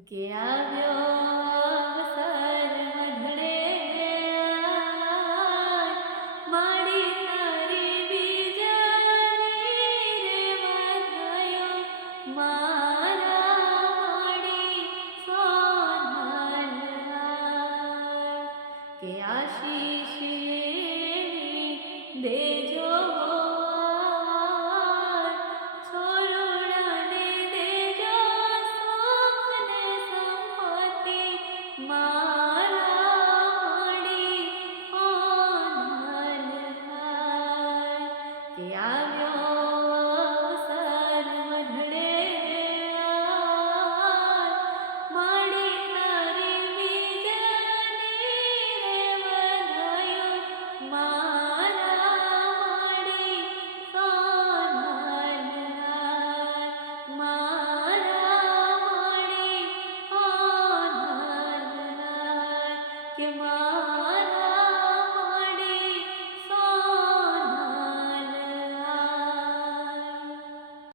કે આવ્યો અવસર મધડે માડી તારી બીજાની રે વધયો મારા માડી સોનલ કે આશીષ દેજો કે આવ્યો અવસર મધડે માડી તારી બીજાની રે વધયો મારા માડી સોનલ મારા માડી સોનલ કે